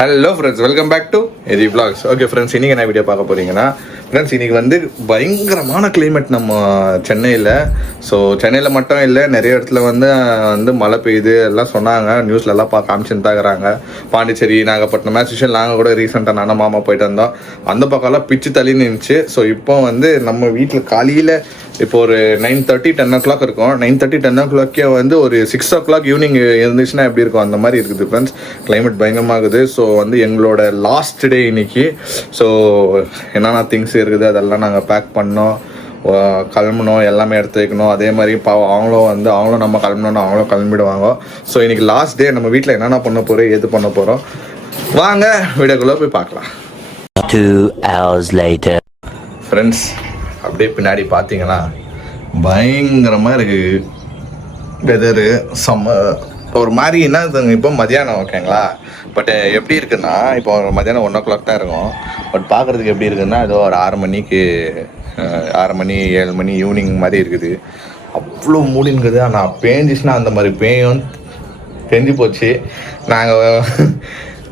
Hello friends, welcome back to எதி vlogs. Okay friends, இன்றைக்கி என்ன வீடியோ பார்க்க போகிறீங்கன்னா ஃப்ரெண்ட்ஸ், இன்றைக்கி வந்து பயங்கரமான கிளைமேட் நம்ம சென்னையில். ஸோ சென்னையில் மட்டும் இல்லை, நிறைய இடத்துல வந்து மழை பெய்யுது எல்லாம் சொன்னாங்க. நியூஸ்லலாம் காமிச்சுன்னு தாக்குறாங்க. பாண்டிச்சேரி, நாகப்பட்டினம், மேசிஷன் நாங்கள் கூட ரீசெண்டாக நானும் மாமா போயிட்டு வந்தோம். அந்த பக்கம்லாம் பிச்சு தள்ளி நின்றுச்சு. ஸோ இப்போ வந்து நம்ம வீட்டில் காலையில் இப்போ ஒரு 9:30 10 o'clock இருக்கும். 9:30 10 o'clock வந்து ஒரு 6 o'clock ஈவினிங் இருந்துச்சுன்னா எப்படி இருக்கும் அந்த மாதிரி இருக்குது ஃப்ரெண்ட்ஸ். கிளைமேட் பயங்கரமாகுது. ஸோ வந்து எங்களோட லாஸ்ட் டே இன்னைக்கு. ஸோ என்னென்ன திங்ஸ் இருக்குது அதெல்லாம் நாங்கள் பேக் பண்ணோம், கிளம்பணும், எல்லாமே எடுத்து வைக்கணும். அதே மாதிரி அவங்களும் நம்ம கிளம்பணும்னு அவங்களும் கிளம்பிடுவாங்க. ஸோ இன்னைக்கு லாஸ்ட் டே. நம்ம வீட்டில் என்னென்ன பண்ண போகிறோம், எது பண்ண போகிறோம், வாங்க வீடியோக்குள்ளே போய் பார்க்கலாம். 2 hours later. ஃப்ரெண்ட்ஸ், அப்படியே பின்னாடி பார்த்தீங்கன்னா பயங்கரமாக இருக்குது வெதரு. ஒரு மாதிரி என்ன இப்போ மதியானம், ஓகேங்களா. பட் எப்படி இருக்குன்னா, இப்போ மதியானம் 1 o'clock தான் இருக்கும். பட் பார்க்குறதுக்கு எப்படி இருக்குன்னா, ஏதோ ஒரு 6 மணிக்கு 6 மணி 7 மணி ஈவினிங் மாதிரி இருக்குது. அவ்வளோ மூடின்னுக்குது. ஆனால் பேஞ்சிச்சுன்னா அந்த மாதிரி பெஞ்சு போச்சு. நாங்கள்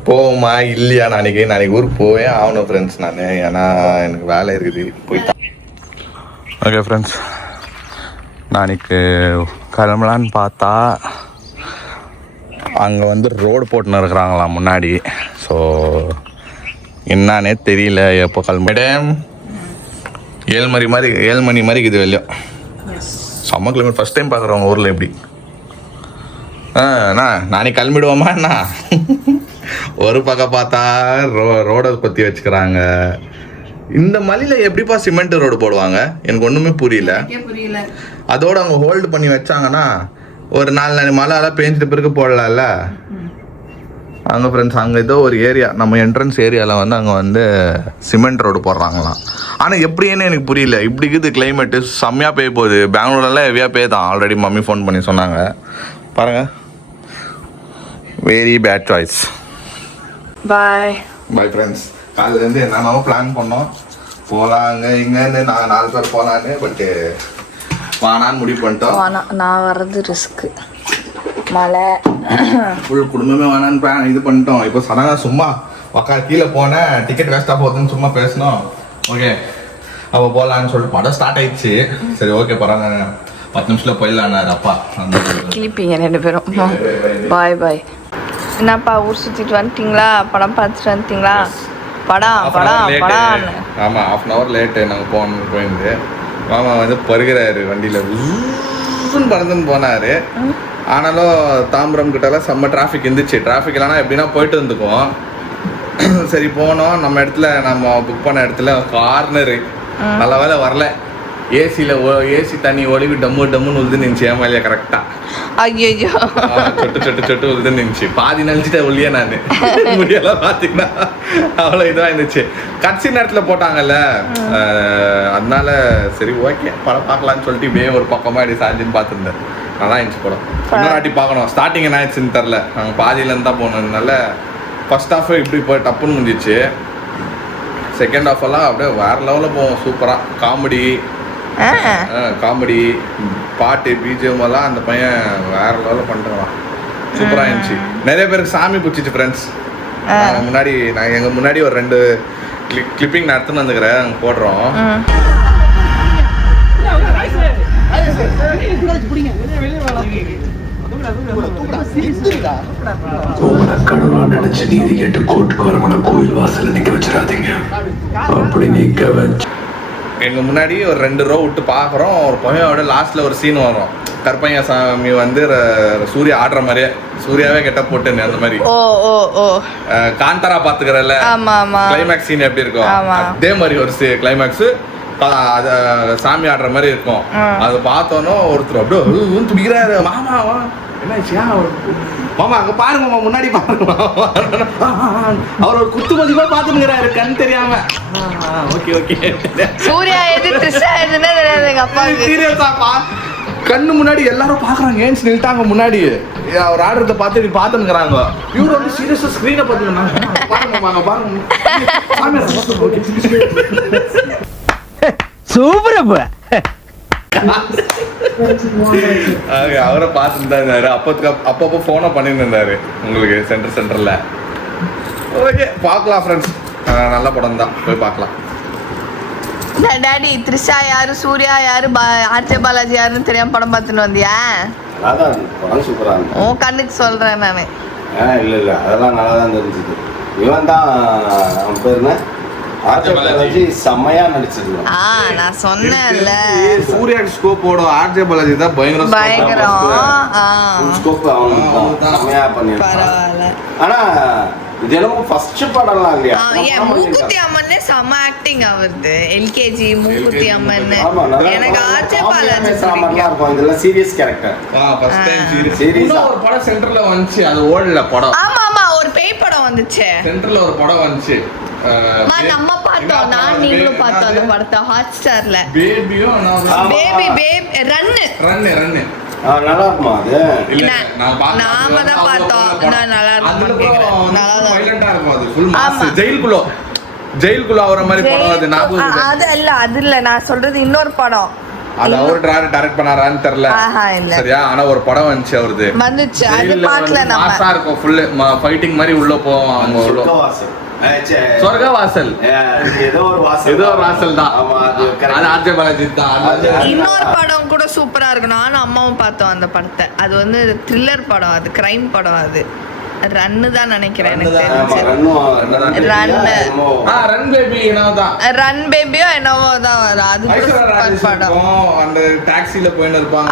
போவோமா இல்லையா, நாளைக்கு ஊருக்கு போவே ஆகணும் ஃப்ரெண்ட்ஸ். நான் ஏன்னா எனக்கு வேலை இருக்குது, போய்தான். ஓகே ஃப்ரெண்ட்ஸ், நாளைக்கு கிளம்பலான்னு பார்த்தா அங்கே வந்து ரோடு போட்டுன்னு இருக்கிறாங்களாம் முன்னாடி. ஸோ என்னன்னே தெரியல எப்போ கிளம்பிட்டேன். 7 மணி மாதிரி இது வெளியும் செம்ம கிலோமீட்டர். ஃபஸ்ட் டைம் பார்க்குறவங்க ஊரில் எப்படி அண்ணா நாளைக்கு கிளம்பிடுவோமா அண்ணா. ஒரு பக்கம் பார்த்தா ரோடை பற்றி வச்சுக்கிறாங்க. இந்த மலையில் எப்படிப்பா சிமெண்ட் ரோடு போடுவாங்க எனக்கு ஒன்றுமே புரியல. அதோட அவங்க ஹோல்டு பண்ணி வச்சாங்கன்னா ஒரு 4 நாள் மழை எல்லாம் பேஞ்சிட்டு பிறகு போடலாம்ல. அங்கே ஃப்ரெண்ட்ஸ், அங்கே ஏதோ ஒரு ஏரியா, நம்ம என்ட்ரன்ஸ் ஏரியாவில் வந்து அங்கே வந்து சிமெண்ட் ரோடு போடுறாங்களாம். ஆனால் எப்படின்னு எனக்கு புரியல. இப்படி இருக்குது கிளைமேட்டு, செம்மையாக பெய்ய போகுது. பெங்களூர்லாம் ஹெவியாக பெய்தான். ஆல்ரெடி மம்மி ஃபோன் பண்ணி சொன்னாங்க. பாருங்கள், very bad choice. Bye friends. காலையிலேருந்து என்னென்னவோ பிளான் பண்ணோம், போகலாம் அங்கே இங்கேருந்து. நாங்கள் 4 பேர் போகலான்னு, பட்டு வானான்னு முடிவு பண்ணிட்டோம். நான் வர்றது ரிஸ்க்கு, மழை ஃபுல் குடும்பமே வேணான்னு பிளான் இது பண்ணிட்டோம். இப்போ சடனாக சும்மா கீழே போனேன், டிக்கெட் வேஸ்ட்டாக போகுதுன்னு சும்மா பேசணும். ஓகே அப்போ போகலான்னு சொல்லிட்டு படம் ஸ்டார்ட் ஆயிடுச்சு. சரி ஓகே பரவாயில்ல, 10 நிமிஷத்தில் போயிடலான்னாரு அப்பா. கிளிப்பீங்க 2 பேரும். பாய் பாய். என்னப்பா ஊர் சுற்றிட்டு வந்துட்டீங்களா? படம் பார்த்துட்டு வந்துட்டீங்களா? படம் ஆமாம், 1/2 hour லேட்டு நாங்கள் போயிருந்து. மாமா வந்து பருகிறாரு வண்டியில் பறந்துன்னு போனார். ஆனாலும் தாம்பரம் கிட்டலாம் செம்ம டிராஃபிக் இருந்துச்சு. டிராஃபிக் இல்லைனா எப்படின்னா போயிட்டு வந்துக்குவோம். சரி போனோம். நம்ம இடத்துல, நம்ம புக் பண்ண இடத்துல கார்னரு நல்ல வேலை வரல. ஏசி தண்ணி ஒளிவு டம்முன்னு உழுது நின்றுச்சு என் மேலேயே கரெக்டாக. ஐயோ, சொட்டு உழுது நின்றுச்சு. பாதி நினச்சிட்டேன் உள்ளே நான். முடியெல்லாம் பார்த்தீங்கன்னா அவ்வளோ இதாக இருந்துச்சு. கடைசி நேரத்தில் போட்டாங்கல்ல, அதனால சரி ஓகே படம் பார்க்கலான்னு சொல்லிட்டு இப்படியே ஒரு பக்கமாக இப்படி சாஞ்சின்னு பார்த்துருந்தேன். நல்லா இருந்துச்சு படம். இன்னொரு வாட்டி பார்க்கணும். ஸ்டார்டிங் என்ன ஆயிடுச்சுன்னு தெரில, நாங்கள் பாதியிலேருந்து தான் போனதுனால ஃபர்ஸ்ட் ஹாஃபு இப்படி போய் டப்புன்னு முடிஞ்சிச்சு. செகண்ட் ஹாஃப் எல்லாம் அப்படியே வேறு லெவலில் போவோம். சூப்பராக காமெடி பாட்டு பிஜிஎம் எல்லாம் அந்த பையன் வேற லெவலில் பண்ணிட்டுலாம். சூப்பராக இருந்துச்சு. நிறைய பேருக்கு சாமி பிடிச்சிச்சு ஃப்ரெண்ட்ஸ். எங்கள் முன்னாடி ஒரு 2 கிளிப்பிங் நான் எடுத்துன்னு வந்துக்கிறேன், அங்கே போடுறோம். நினைச்சு நீதி கேட்டு கோர்ட்டுக்கு வரமான கோயில் வாசல்ல நிக்க வச்சிடாதீங்க. அப்படி நிக்க வச்சு எங்கள் முன்னாடி ஒரு 2 row விட்டு பார்க்குறோம். ஒரு பையனோட லாஸ்ட்டில் ஒரு சீன் வரும். கற்பையா சாமி வந்து சூர்யா ஆடுற மாதிரியே, சூர்யாவே கெட்ட போட்டுன்னு அந்த மாதிரி. காந்தாரா பார்த்துக்கிறல்ல கிளைமேக்ஸ் சீன் எப்படி இருக்கும், அதே மாதிரி ஒரு கிளைமேக்ஸு சாமி ஆடுற மாதிரி இருக்கும். அதை பார்த்தோன்னோ ஒருத்தர் அப்படியே துடிக்கிறாரு. மாமாவா என்னாச்சியா மாமா அங்கே பாருங்க மாமா, முன்னாடி பாருங்க. அவர் ஒரு குத்து மதிப்பா பார்த்துக்கிறாரு கண் தெரியாம. ஓகே சூர்யா சீரியஸாப்பா, கண்ணு முன்னாடி எல்லாரும் பாக்குறாங்க. ஏன் நின்ட்டாங்க முன்னாடி அவர் ஆடுறத பார்த்துக்கிறாங்க. இவரு வந்து சீரியஸா ஸ்கிரீனை பார்த்துக்கிறாங்க. பாருங்க சூப்பர். அவரை பார்த்துட்டு தான் இருந்தாரு. அப்பப்போ ஃபோனை பண்ணிட்டு இருந்தாரு உங்களுக்கு சென்டர்ல. ஓகே பார்க்கலாம் ஃப்ரெண்ட்ஸ், நல்ல படம் தான், போய் பார்க்கலாம். டாடி த்ரிஷா யாரு, சூர்யா யாரு, ஆர்ஜே பாலாஜி யாருன்னு தெரியாம படம் பார்த்துன்னு வந்தியா? அதான் படம் சூப்பரா இருந்துச்சு. உன் கண்ணுக்கு சொல்றேன் நானு. இல்ல அதெல்லாம் நல்லா தான் தெரிஞ்சுது. இவன் தான் அவன் பேர் என்ன, ஆர்ஜே பாலாஜி செம்மையா நடிச்சிருக்கான். நான் சொன்னேன்ல, சூர்யா ஸ்கோப்போட ஆர்ஜே பாலாஜி தான் பயங்கரம். ஸ்கோப் அவன் செம்மையா பண்ணிருக்கான். பரவாயில்ல. ஆனா இது என்னமோ ஃபர்ஸ்ட் படம்லாம் இல்லையா? மூக்குத்தி அம்மன் செம்ம ஆக்டிங் அவருது. எல்கேஜி மூக்குத்தி அம்மன். எனக்கு ஆர்ஜே பாலாஜி இருக்கும். இதெல்லாம் serious character. First time serious. ஒரு படம் சென்டர்ல வந்துச்சு, அது ஓடல படம். ஆமா ஒரு பேய் படம் வந்துச்சு, சென்டர்ல ஒரு படம் வந்துச்சு. நம்ம பார்த்தோம், நான் நீங்களும் பார்த்தோம் அந்த படத்தை ஹாட்ஸ்டார்ல. பேபியும் பேபி ரன்னு நல்லா இருக்குமா அது? நாம தான் பார்த்தோம். நல்லா இருக்கும் கேக்குறேன். நல்லா இருக்கும். அது ஃபுல் மாஸ். ஜெயிலுக்குள்ள வர மாதிரி படம் அது. அது இல்ல நான் சொல்றது இன்னொரு படம். அது அவர் டைரக்ட் பண்ணாரான்னு தெரியல. சரியா? ஆனா ஒரு படம் வந்துச்சு அவருது. அது பார்க்கல நம்ம. மாஸா இருக்கும், ஃபுல் ஃபைட்டிங் மாதிரி உள்ள போவோம் அவங்க. சொர்க்கவாசல் ஏதோ ஒரு வாசல் தான். அது ஆர்ஜே பாலாஜி தான். இன்னொரு படம் கூட சூப்பரா இருக்கும். நானும் அம்மாவும் பார்த்தோம் அந்த படத்தை. அது வந்து த்ரில்லர் படம், அது கிரைம் படம். அது ரன்னு தான் நினைக்கிறேன் எனக்கு தெரிஞ்சு. ரன் பேபியோ என்னவோ தான் வரும். அது படம். அந்த டாக்ஸில போயின்னு இருப்பாங்க,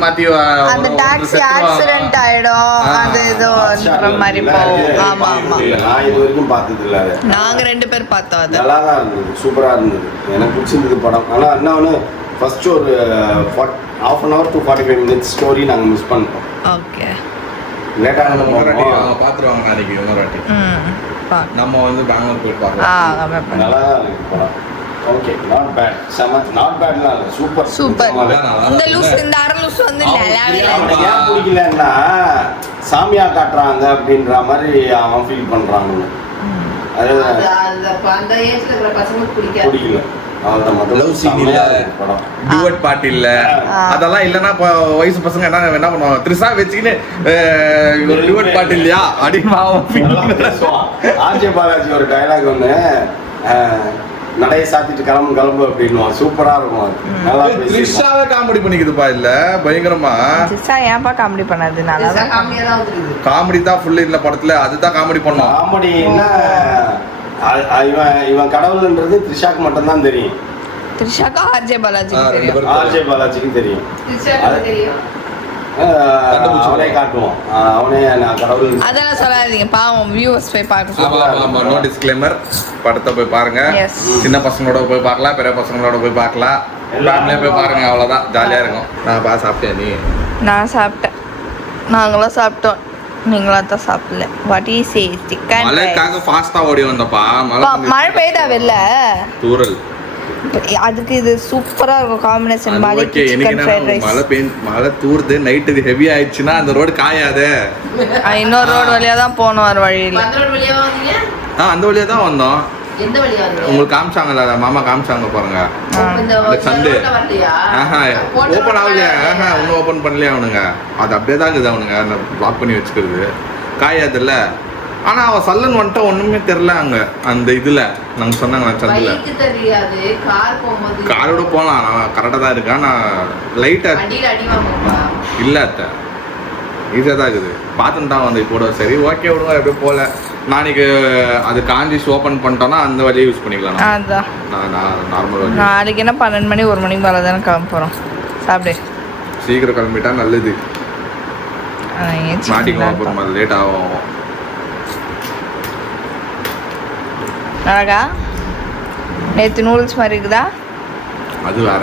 மாத்தி அந்த டாக்ஸி ஆக்சிடென்ட் ஆயிடும், அது ஏதோ மாதிரி போகும். ஆமா நான் இது வரைக்கும் பார்த்தது இல்ல. நாங்க 2 பேர் பார்த்தோம். அது நல்லா தான் இருந்தது, சூப்பரா இருந்தது, எனக்கு பிடிச்சிருந்தது படம். ஆனா இன்னொன்னு ஃபர்ஸ்ட் ஒரு half an hour to 45 minutes story நாங்க மிஸ் பண்ணிட்டோம். ஓகே, லேட்டா பாத்துருவாங்க நாளைக்கு இன்னொரு வாட்டி. நம்ம வந்து பெங்களூர் போய் பார்க்கலாம். நல்லா இருக்கு படம். Okay, not bad. நாட் பேட்னா இல்ல, சூப்பர். இந்த அரலூஸ் வந்து நல்லாவே இல்ல. ஏன் பிடிக்கலன்னா சாமியா காட்டுறாங்க அப்படின்ற மாதிரி அவன் ஃபீல் பண்றாங்க. அது அந்த ஏஜ்ல இருக்கிற பசங்களுக்கு பிடிக்கல. டுவெட் பாட்டு இல்ல, அதெல்லாம் இல்லன்னா வயசு பசங்க என்ன பண்ணுவாங்க, த்ரிஷா வச்சுக்கின்னு டுவெட் பாட்டு இல்லையா அப்படின்னு. ஆர்ஜே பாலாஜி ஒரு டயலாக் ஒண்ணு, நடைய சாத்திட்டு கிளம்பு அப்படின்னு சூப்பரா இருக்கும். நல்லா த்ரிஷாவே காமெடி பண்ணிக்குதுப்பா. இல்ல பயங்கரமா த்ரிஷா ஏன்பா காமெடி பண்ணது? நல்லா காமெடி தான் ஃபுல் இந்த படத்துல. அதுதான் காமெடி பண்ணும். காமெடி என்ன, இவன் கடவுள்ன்றது த்ரிஷாக்கு மட்டும் தான் தெரியும். த்ரிஷாக்கு ஆர்ஜே பாலாஜிக்கு தெரியும். ஆர்ஜே பாலாஜிக்கு தெரியும். அவனே காட்டுவான், அவனே நான் கடவுள். அதெல்லாம் சொல்லாதீங்க, பாவம் வியூவர்ஸ் போய் பார்க்க. No disclaimer. படத்தை போய் பாருங்க. சின்ன பசங்களோட போய் பார்க்கலாம், பெரிய பசங்களோட போய் பார்க்கலாம், ஃபேமிலியா போய் பாருங்க. அவ்வளவுதான், ஜாலியா இருக்கும். நான் சாப்பிட்டேன். நான் சாப்பிட்டேன், நாங்களும் சாப்பிட்டோம், நீங்களா தான் சாப்பிடல. What is chicken? மழைக்காக ஃபாஸ்டா ஓடி வந்தப்பா. மழை பெய்தா வெளில தூறல். அதுக்கு இது சூப்பரா இருக்கும் காம்பினேஷன். மழைக்கு சிக்கன் ஃப்ரைட் ரைஸ். மழை தூர்து, நைட்டுக்கு ஹெவி ஆயிடுச்சுன்னா அந்த ரோடு காயாதே. இன்னொரு ரோடு வழியா தான் போனோம். வர வழியில அந்த வழியா தான் வந்தோம். எந்த வழியா உங்களுக்கு காமிச்சாங்கல்ல, மாமா காமிச்சாங்க பாருங்க. சண்டே ஓப்பன் ஆகலையா? ஒன்னும் ஓப்பன் பண்ணலையா அவனுங்க? அது அப்படியே தான் இருக்குது. அவனுங்க பிளாக் பண்ணி வச்சுக்கிறது காயாது இல்ல. ஆனா அவன் சல்லன் வந்துட்டு ஒண்ணுமே தெரியல அங்க அந்த இதுல. நாங்க சொன்னாங்க சந்தில காரோட போலாம், கரெக்டா தான் இருக்கு. ஆனா லைட்டா இல்ல அத்தை, ஈஸியா தான் இருக்குது. பார்த்துட்டு தான் வந்து இப்போ சரி ஓகே விடுங்க, எப்படியும் போல. நாளைக்கு அது காஞ்சி ஓப்பன் பண்ணிட்டோம்னா அந்த வழியை யூஸ் பண்ணிக்கலாம். அதான் நார்மல். நாளைக்கு என்ன 12 மணி 1 மணிக்கு மேலே தானே கிளம்ப போகிறோம். சாப்பிடு, சீக்கிரம் கிளம்பிட்டா நல்லது. மாட்டிக்குவோம், அப்புறம் லேட் ஆகும். அழகா நேற்று நூடுல்ஸ் மாதிரி இருக்குதா? அது வேற.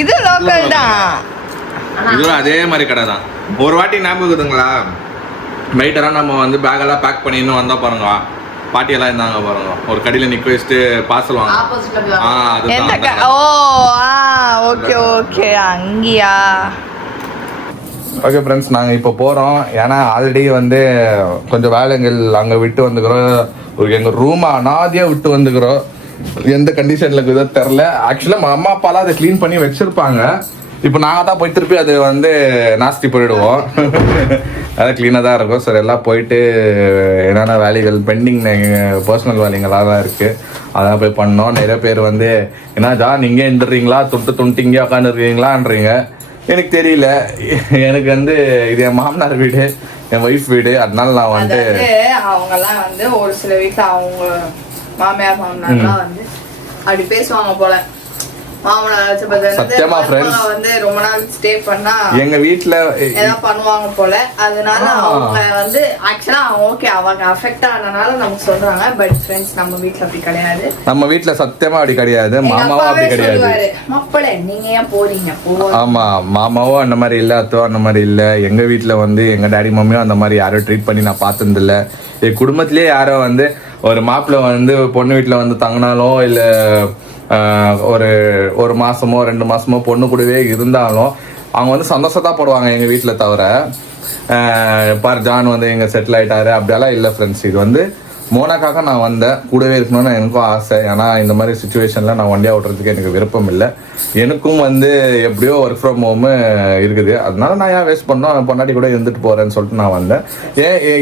இது லோக்கல் தான். இதுவும் அதே மாதிரி கடை தான். ஒரு வாட்டி ஞாபகம் இருக்குதுங்களா, நைட்டெல்லாம் நம்ம வந்து பேக்கெல்லாம் பேக் பண்ணி இன்னும் வந்தால் பாருங்க, பாட்டியெல்லாம் இருந்தாங்க பாருங்க, ஒரு கடையில் நிற்க வச்சுட்டு பார்சல் வாங்க. ஓகே ஓகே, அங்கேயா? ஓகே ஃப்ரெண்ட்ஸ், நாங்கள் இப்போ போகிறோம். ஏன்னா ஆல்ரெடி வந்து கொஞ்சம் வேலைகள் அங்கே விட்டு வந்துக்கிறோம். ஒரு எங்கள் ரூமை அனாதியாக விட்டு வந்துக்கிறோம். எந்த கண்டிஷனில் இருக்குதோ தெரில. ஆக்சுவலாக அம்மா அப்பாலாம் அதை க்ளீன் பண்ணி வச்சுருப்பாங்க. இப்போ நாங்கள் தான் போய் திருப்பி அது வந்து நாஸ்தி பண்ணிவிடுவோம். அதான் க்ளீனாக தான் இருக்கும். சார் எல்லாம் போயிட்டு என்னென்ன வேலைகள் பெண்டிங் பர்சனல் வேலைங்களாக தான் இருக்குது, அதான் போய் பண்ணோம். நிறைய பேர் வந்து என்னடா நீங்கள் எழுந்துடுறீங்களா, துண்டு இங்கே உட்காந்துருக்கீங்களான்றீங்க. எனக்கு தெரியல, எனக்கு வந்து இது என் மாமனார் வீடு, என் ஒய்ஃப் வீடு, அதனால நான் வந்து அவங்கெல்லாம் வந்து ஒரு சில வீட்டில் அவங்க மாமியார் மாமனார்லாம் வந்து அப்படி பேசுவாங்க போல. சத்தியமா friends, வந்து ரொம்ப நாள் ஸ்டே பண்ணா எங்க வீட்ல ஏதாவது பண்ணுவாங்க போல. அதனால அவங்க வந்து ஆக்சுவலா ஓகே அவங்க அஃபெக்ட் ஆனனால நமக்கு சொல்றாங்க. பட் ஃப்ரெண்ட்ஸ் நம்ம வீட்ல அப்படி கிடையாது. நம்ம வீட்ல சத்தியமா அப்படி கிடையாது. மாமாவும் அப்படி கிடையாது. மாப்பிள்ளை நீங்க ஏன் போறீங்க? ஆமா, மாமாவும் அந்த மாதிரி இல்ல, அத்தோ அந்த மாதிரி இல்ல. எங்க வீட்ல வந்து எங்க டாடி மம்மியும் அந்த மாதிரி யாரும் ட்ரீட் பண்ணி நான் பார்த்தது இல்ல. என் குடும்பத்திலேயே யாரோ வந்து ஒரு மாப்பிள்ளை வந்து பொண்ணு வீட்டுல வந்து தங்கினாலும் இல்ல ஒரு மாசமோ 2 மாசமோ பொண்ணு கூடவே இருந்தாலும் அவங்க வந்து சந்தோஷத்தான் போடுவாங்க எங்க வீட்டுல. தவிர பார் ஜான் வந்து எங்க செட்டில் ஆயிட்டாரு அப்படியெல்லாம் இல்லை ஃப்ரெண்ட்ஸ். இது வந்து மோனாக்காக நான் வந்தேன், கூடவே இருக்கணும்னு எனக்கும் ஆசை. ஏன்னா இந்த மாதிரி சுச்சுவேஷன்ல நான் வண்டியா ஓட்டுறதுக்கு எனக்கு விருப்பம் இல்லை. எனக்கும் வந்து எப்படியோ ஒர்க் ஃப்ரம் ஹோம் இருக்குது, அதனால நான் ஏன் வேஸ்ட் பண்ணோம், பொண்டாட்டி கூட இருந்துட்டு போறேன்னு சொல்லிட்டு நான் வந்தேன்.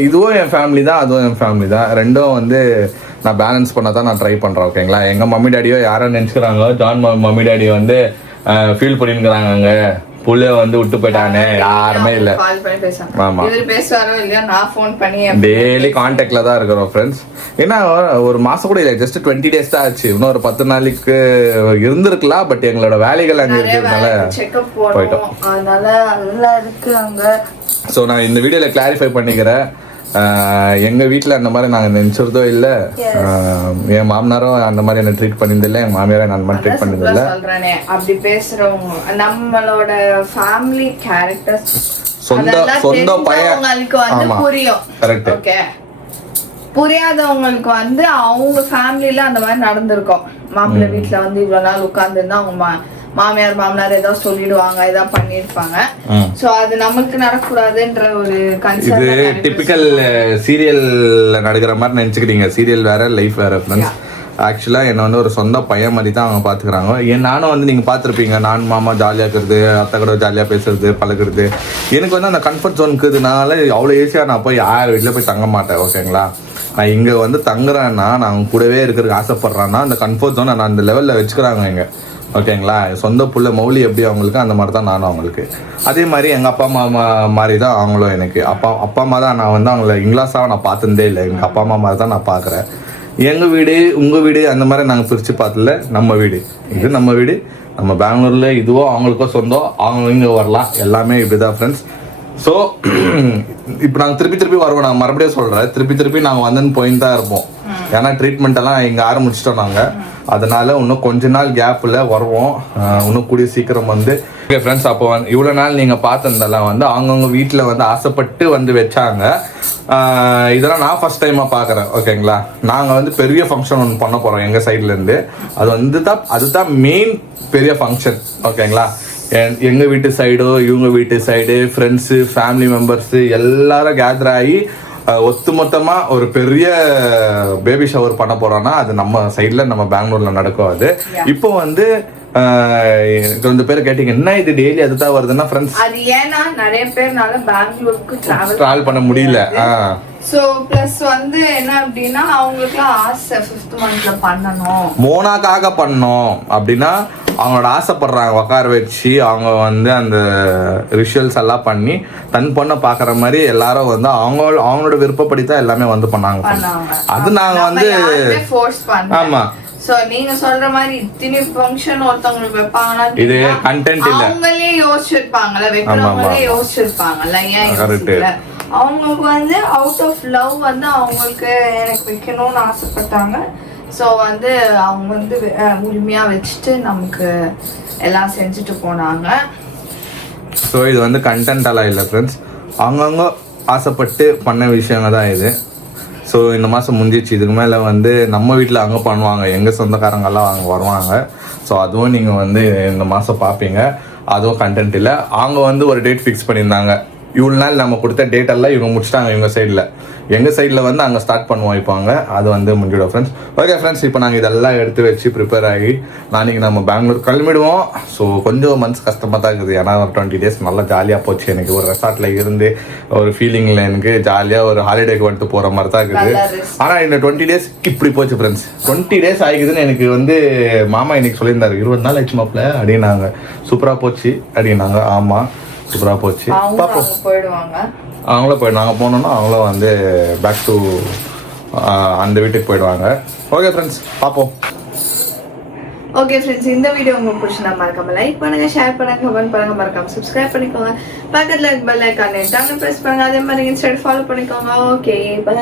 இதுவும் என் ஃபேமிலி தான், அதுவும் என் ஃபேமிலி தான். ரெண்டும் வந்து நான் பேலன்ஸ் பண்ண தான் நான் ட்ரை பண்ணுறேன். ஓகேங்களா, எங்கள் மம்மி டாடியோ யாரும் நினச்சிக்கிறாங்களோ ஜான் மம்மி டாடி வந்து ஃபீல் பண்ணிருக்கிறாங்க, அங்கே புள்ள வந்து விட்டு போயிட்டானே, யாருமே இல்லை. ஆமா, டெய்லி கான்டாக்ட்ல தான் இருக்கிறோம் ஃப்ரெண்ட்ஸ். ஏன்னா ஒரு மாசம் கூட இல்லை, ஜஸ்ட் 20 days தான் ஆச்சு. இன்னும் ஒரு 10 நாளைக்கு இருந்திருக்கலாம். பட் எங்களோட வேலைகள் அங்கே இருக்கிறதுனால போயிட்டோம். ஸோ நான் இந்த வீடியோல கிளாரிஃபை பண்ணிக்கிறேன். எங்க வீட்டுல அந்த மாதிரி நாங்க நினைச்சதோ இல்ல, என் மாமனாரும் அந்த மாதிரி என்ன ட்ரீட் பண்ணதில்லை, என் மாமியாரும் அந்த மாதிரி ட்ரீட் பண்ணதில்லை. அப்படி பேசுறவங்க நம்மளோட ஃபேமிலி கேரக்டர் சொந்த பையன் வந்து புரியும். கரெக்ட். ஓகே, புரியாதவங்களுக்கு வந்து அவங்க ஃபேமிலில அந்த மாதிரி நடந்திருக்கும். மாப்பிள்ளை வீட்டுல வந்து இவ்வளவு நாள் உட்கார்ந்து இருந்தா அவங்க மாமியார் மாமனார் ஏதாவது சொல்லிடுவாங்க, ஏதாவது பண்ணிருப்பாங்க. சோ அது நமக்கு நடக்கூடாதுன்ற ஒரு கன்சர்ன். இது டிபிக்கல் சீரியல்ல நடக்கிற மாதிரி நினைச்சுக்கிட்டீங்க. சீரியல் வேற, லைஃப் வேற ஃப்ரெண்ட்ஸ். ஆக்சுவலா என்ன வந்து ஒரு சொந்த பையன் மாதிரி தான் அவங்க பாத்துக்கிறாங்க. நானும் வந்து நீங்க பாத்துருப்பீங்க, நான் மாமா ஜாலியா இருக்கிறது, அத்தை கூட ஜாலியா பேசுறது பழகிறது. எனக்கு வந்து அந்த கம்ஃபர்ட் ஜோன் இருக்கிறதுனால அவ்வளவு ஈஸியா நான் போய் யார் வீட்டுல போய் தங்க மாட்டேன். ஓகேங்களா, நான் இங்க வந்து தங்குறேன்னா நான் கூடவே இருக்கிறதுக்கு ஆசைப்படுறேன்னா அந்த கம்ஃபர்ட் ஜோன் நான் அந்த லெவல்ல வச்சுக்கிறாங்க இங்க. ஓகேங்களா, சொந்த புள்ள மௌலி எப்படி அவங்களுக்கு அந்த மாதிரி தான் நானும் அவங்களுக்கு. அதே மாதிரி எங்கள் அப்பா அம்மா மாதிரி தான் அவங்களும் எனக்கு. அப்பா அம்மா தான் நான் வந்து அவங்கள இங்கிலாஸாக நான் பார்த்ததே இல்லை. எங்கள் அப்பா அம்மா மாதிரி தான் நான் பார்க்குறேன். எங்கள் வீடு உங்கள் வீடு அந்த மாதிரி நாங்கள் பிரித்து பார்த்ததில்ல. நம்ம வீடு இது, நம்ம வீடு, நம்ம பெங்களூரில் இதுவோ அவங்களுக்கோ சொந்தம், அவங்க இங்கே வரலாம், எல்லாமே இப்படி தான் ஃப்ரெண்ட்ஸ். ஸோ இப்போ நாங்கள் திருப்பி வருவோம். நான் மறுபடியும் சொல்கிறேன், திருப்பி நாங்கள் வந்து போயின்னு தான் இருப்போம். ஏன்னா ட்ரீட்மெண்ட் எல்லாம் இங்கே ஆரம்பிச்சிட்டோம் நாங்கள். அதனால இன்னும் கொஞ்ச நாள் கேப்பில் வருவோம், இன்னும் கூடிய சீக்கிரம் வந்து. ஓகே ஃப்ரெண்ட்ஸ், அப்போ வந்து இவ்வளோ நாள் நீங்கள் பார்த்ததெல்லாம் வந்து அவங்கவுங்க வீட்டில் வந்து ஆசைப்பட்டு வந்து வச்சாங்க. இதெல்லாம் நான் ஃபர்ஸ்ட் டைமாக பார்க்குறேன். ஓகேங்களா, நாங்கள் வந்து பெரிய ஃபங்க்ஷன் ஒன்று பண்ண போகிறோம் எங்கள் சைட்லேருந்து. அது வந்து அதுதான் மெயின் பெரிய ஃபங்க்ஷன். ஓகேங்களா, எங்கள் வீட்டு சைடோ இவங்க வீட்டு சைடு ஃப்ரெண்ட்ஸு ஃபேமிலி மெம்பர்ஸு எல்லாரும் கேதர் ஆகி ஒத்துமொத்தமா ஒரு பெரிய பேபி ஷவர் பண்ண போறோம்னா அது நம்ம சைட்ல, நம்ம பெங்களூர்ல நடக்கும். அது இப்போ வந்து கொஞ்சம் பேர் கேட்டீங்க என்ன இது டெய்லி அதுதான் வருதுன்னா ஃப்ரெண்ட்ஸ், அது ஏன்னா நிறைய பேர்னால பெங்களூருக்கு டிராவல் பண்ண முடியல. சோ பிளஸ் வந்து என்ன அப்படின்னா அவங்களுக்குலாம் ஆசை 5th monthல பண்ணணும், மோனாக்காக பண்ணோம் அப்படின்னா அவங்களோட ஆசைப்படுறாங்க. உட்கார வச்சு அவங்க வந்து அந்த ரிச்சுவல்ஸ் எல்லாம் பண்ணி தன் பொண்ணை பாக்குற மாதிரி எல்லாரும் வந்து அவங்களோட விருப்பப்படி தான் எல்லாமே வந்து பண்ணாங்க. அது நாங்க வந்து ஆமா. சோ நீங்க சொல்ற மாதிரி இத்தனை ஃபங்க்ஷன் ஒருத்தவங்களுக்கு வைப்பாங்கன்னா இது கண்டென்ட் இல்ல, அவங்களே யோசிச்சிருப்பாங்கல்ல, வைக்கிறவங்களே யோசிச்சிருப்பாங்கல்ல, ஏன் யோசிக்கல? அவங்களுக்கு வந்து அவுட் ஆஃப் லவ் வந்து அவங்களுக்கு எனக்கு வைக்கணும்னு ஆசைப்பட்டாங்க. ஸோ வந்து அவங்க வந்து உரிமையா வச்சுட்டு நமக்கு எல்லாம் செஞ்சுட்டு போனாங்க. ஸோ இது வந்து கண்டென்டெல்லாம் இல்லை ஃப்ரெண்ட்ஸ், அவங்கவுங்க ஆசைப்பட்டு பண்ண விஷயங்க தான் இது. ஸோ இந்த மாதம் முடிஞ்சிச்சு. இதுக்கு மேலே வந்து நம்ம வீட்டில் அங்கே பண்ணுவாங்க, எங்கள் சொந்தக்காரங்கெல்லாம் அங்கே வருவாங்க. ஸோ அதுவும் நீங்கள் வந்து இந்த மாதம் பார்ப்பீங்க. அதுவும் கண்டென்ட் இல்லை. அவங்க வந்து ஒரு டேட் ஃபிக்ஸ் பண்ணியிருந்தாங்க இவ்வளோ நாள் நம்ம கொடுத்த டேட் எல்லாம் இவங்க முடிச்சிட்டாங்க இவங்க சைடில். எங்கள் சைடில் வந்து அங்கே ஸ்டார்ட் பண்ணுவோம் வைப்பாங்க. அது வந்து முடிஞ்சிடும் ஃப்ரெண்ட்ஸ். ஓகே ஃப்ரெண்ட்ஸ், இப்போ நாங்கள் இதெல்லாம் எடுத்து வச்சு ப்ரிப்பேர் ஆகி நாளைக்கு நம்ம பெங்களூர் கிளம்பிடுவோம். ஸோ கொஞ்சம் மனசு கஷ்டமாக தான் இருக்குது. ஏன்னா ஒரு 20 days நல்லா ஜாலியாக போச்சு. எனக்கு ஒரு ரெசார்ட்டில் இருந்து ஒரு ஃபீலிங்கில் எனக்கு ஜாலியாக ஒரு ஹாலிடேக்கு வந்துட்டு போகிற மாதிரி தான் இருக்குது. ஆனால் இந்த 20 days இப்படி போச்சு ஃப்ரெண்ட்ஸ். 20 days ஆகிக்குதுன்னு எனக்கு வந்து மாமா இன்னைக்கு சொல்லியிருந்தாரு. 20 நாள் ஆச்சு மாப்பிள்ள அப்படின்னாங்க. சூப்பராக போச்சு அப்படின்னாங்க. ஆமாம், சூப்பராக போச்சு. பார்ப்போம். அவங்களும் போய் நாங்கள் போனோன்னா அவங்களும் வந்து பேக் டு அந்த வீட்டுக்கு போயிடுவாங்க. ஓகே ஃப்ரெண்ட்ஸ், பார்ப்போம். ஓகே ஃப்ரெண்ட்ஸ், இந்த வீடியோ உங்களுக்கு பிடிச்சிருந்தா மறக்காம லைக் பண்ணுங்க, ஷேர் பண்ணுங்க, கமெண்ட் பண்ணுங்க, மறக்காம சப்ஸ்கிரைப் பண்ணிக்கோங்க. பக்கத்தில் பெல் ஐக்கானை பிரஸ் பண்ணுங்க. அதே மாதிரி இன்ஸ்டாகிராம் ஃபாலோ பண்ணிக்கோங்க. Okay, by.